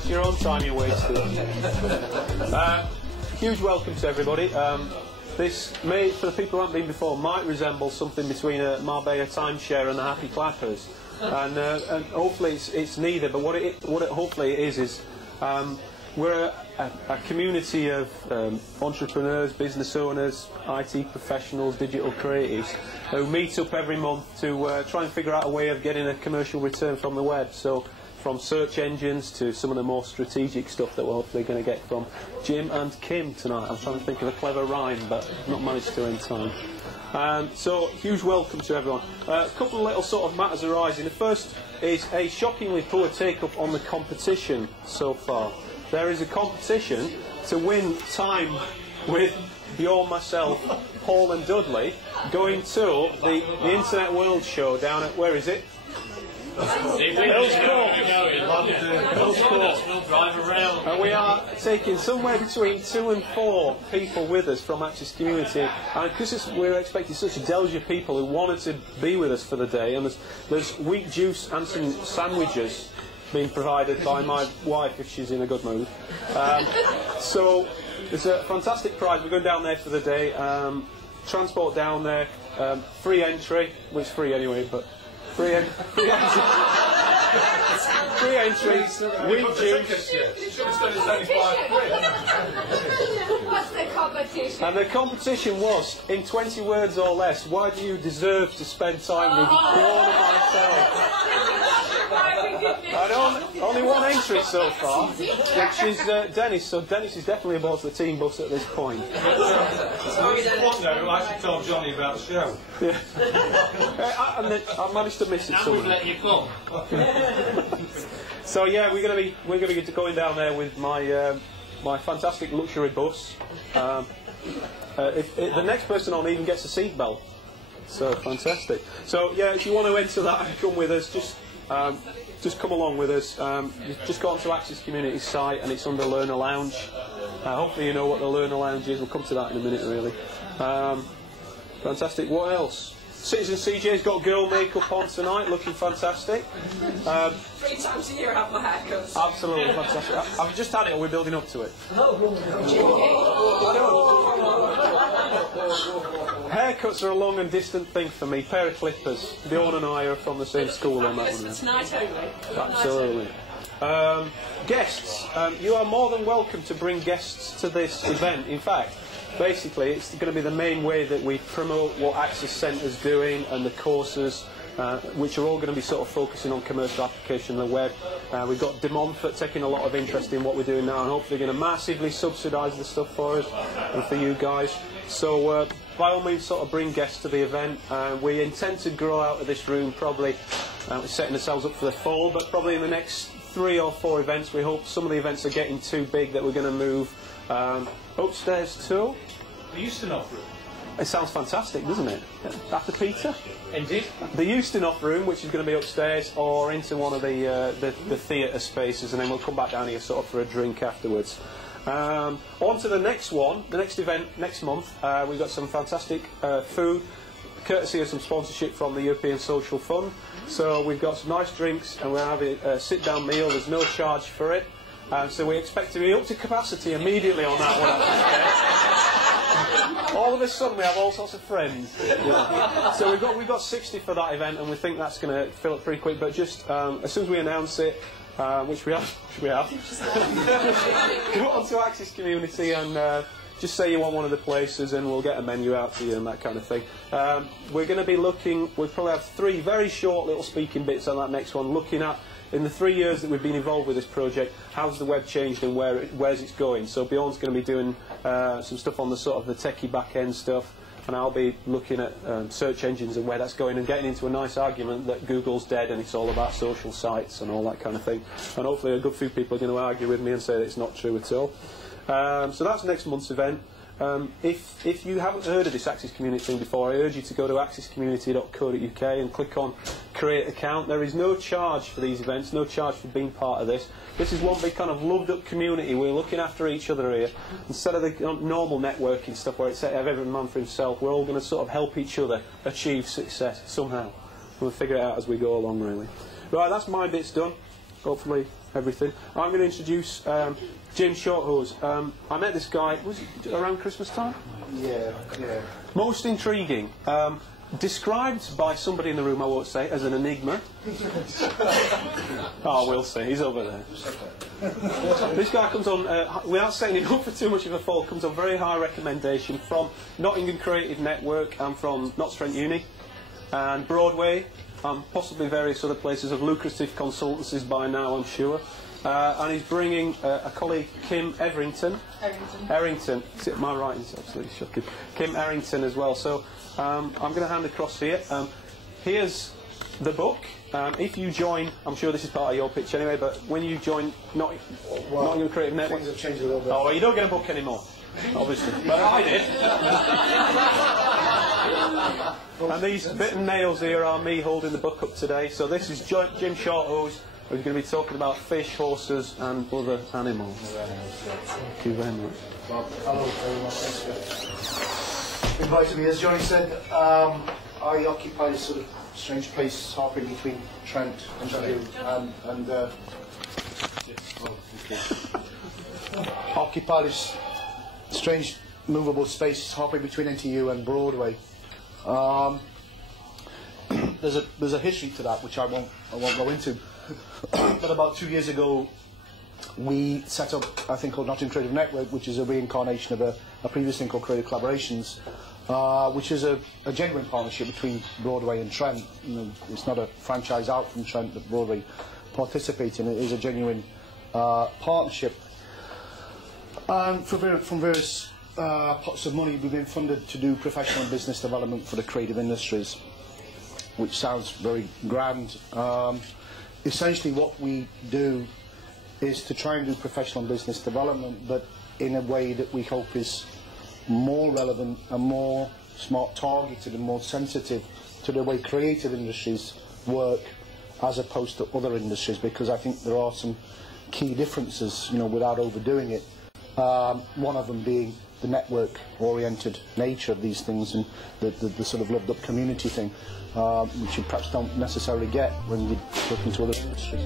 it's your own time you're wasting. Huge welcome to everybody. This may, for the people who haven't been before, might resemble something between a Marbella timeshare and the Happy Clappers, and hopefully it's neither. But what it hopefully is we're a community of entrepreneurs, business owners, IT professionals, digital creatives who meet up every month to try and figure out a way of getting a commercial return from the web. So from search engines to some of the more strategic stuff that we're hopefully going to get from Jim and Kim tonight. I'm trying to think of a clever rhyme, but I've not managed to in time. So, huge welcome to everyone. A couple of little sort of matters arising. The first is a shockingly poor take-up on the competition so far. There is a competition to win time with Bjorn, myself, Paul and Dudley going to the Internet World Show down at, where is it? And we are taking somewhere between 2 and 4 people with us from Axis Community, and because we're expecting such a deluge of people who wanted to be with us for the day, and there's wheat juice and some sandwiches being provided by my wife if she's in a good mood. So it's a fantastic prize. We're going down there for the day. Transport down there, free entry, well, it's free anyway, but free entry, wheat juice. What's the competition? And the competition was, in 20 words or less, why do you deserve to spend time with Bjorn and myself? And only one entry so far, which is Dennis. So Dennis is definitely aboard the team bus at this point. I actually told Johnny about the show. Yeah. I managed to miss it. And we've let you come. So yeah, we're going to be going down there with my my fantastic luxury bus. The next person on even gets a seatbelt. So fantastic. So yeah, if you want to enter that and come with us, just come along with us. Just go onto Axis Community site and it's under Learner Lounge. Hopefully you know what the Learner Lounge is. We'll come to that in a minute, really. Fantastic. What else? Citizen CJ's got girl makeup on tonight, looking fantastic. 3 times a year I have my haircut. Absolutely fantastic. I've just had it, or we're building up to it. Haircuts are a long and distant thing for me. Pair of clippers. Bjorn and I are from the same school on that one. Tonight only. Absolutely. Guests, you are more than welcome to bring guests to this event. In fact, basically, it's going to be the main way that we promote what Axis Centre's doing and the courses, which are all going to be sort of focusing on commercial application of the web. We've got De Montfort taking a lot of interest in what we're doing now, and hopefully going to massively subsidise the stuff for us and for you guys. So by all means, sort of bring guests to the event. We intend to grow out of this room probably, we're setting ourselves up for the fall, but probably in the next 3 or 4 events. We hope some of the events are getting too big that we're going to move upstairs too. The Eustenoff room. It sounds fantastic, doesn't it? After Peter? Indeed. The Eustenoff room, which is going to be upstairs, or into one of the theatre spaces, and then we'll come back down here sort of for a drink afterwards. On to the next one, the next event next month. We've got some fantastic food, courtesy of some sponsorship from the European Social Fund. So we've got some nice drinks, and we're having a sit-down meal. There's no charge for it. So we expect to be up to capacity immediately on that one. All of a sudden we have all sorts of friends. Yeah. So we've got 60 for that event, and we think that's going to fill up pretty quick. But just as soon as we announce it, which we have, just go onto Axis Community and just say you want one of the places, and we'll get a menu out to you and that kind of thing. We're going to be looking. We'll probably have 3 very short little speaking bits on that next one, looking at, in the 3 years that we've been involved with this project, how's the web changed and where's it going? So Bjorn's going to be doing some stuff on the sort of the techie back-end stuff, and I'll be looking at search engines and where that's going, and getting into a nice argument that Google's dead and it's all about social sites and all that kind of thing. And hopefully a good few people are going to argue with me and say that it's not true at all. So that's next month's event. If you haven't heard of this Axis Community thing before, I urge you to go to axiscommunity.co.uk and click on Create Account. There is no charge for these events, no charge for being part of this. This is one big kind of loved-up community. We're looking after each other here. Instead of the normal networking stuff where it's every man for himself, we're all going to sort of help each other achieve success somehow. We'll figure it out as we go along, really. Right, that's my bits done. Hopefully everything. I'm going to introduce Jim Shorthose. I met this guy, was it around Christmas time? Yeah. Most intriguing. Described by somebody in the room, I won't say, as an enigma. Oh, we'll see. He's over there. This guy comes on, without setting him up for too much of a fall, comes on very high recommendation from Nottingham Creative Network and from Notts Trent Uni and Broadway and possibly various other places of lucrative consultancies by now, I'm sure. And he's bringing a colleague, Kim Errington. Am I right? It's absolutely shocking. Kim Errington as well. So I'm going to hand across here. Here's the book. If you join, I'm sure this is part of your pitch anyway, but when you join Nottingham Creative Network... Things have changed a little bit. Oh, well, you don't get a book anymore, obviously. But I did. And these bitten nails here are me holding the book up today. So this is Jim Shorthose, who's going to be talking about fish, horses and other animals. Thank you very much. Well, hello everyone, thanks for inviting me. As Johnny said, I occupy this sort of strange place halfway between Trent and Sheffield, and occupy this strange movable space halfway between NTU and Broadway. There's a history to that which I won't go into. But about 2 years ago, we set up a thing called Nottingham Creative Network, which is a reincarnation of a previous thing called Creative Collaborations, which is a genuine partnership between Broadway and Trent. You know, it's not a franchise out from Trent that Broadway participate in. It is a genuine partnership. And from various pots of money, we've been funded to do professional and business development for the creative industries, which sounds very grand. Essentially what we do is to try and do professional and business development, but in a way that we hope is more relevant and more smart targeted and more sensitive to the way creative industries work as opposed to other industries, because I think there are some key differences, you know, without overdoing it. One of them being the network-oriented nature of these things and the sort of lived-up community thing, which you perhaps don't necessarily get when you look into other industries.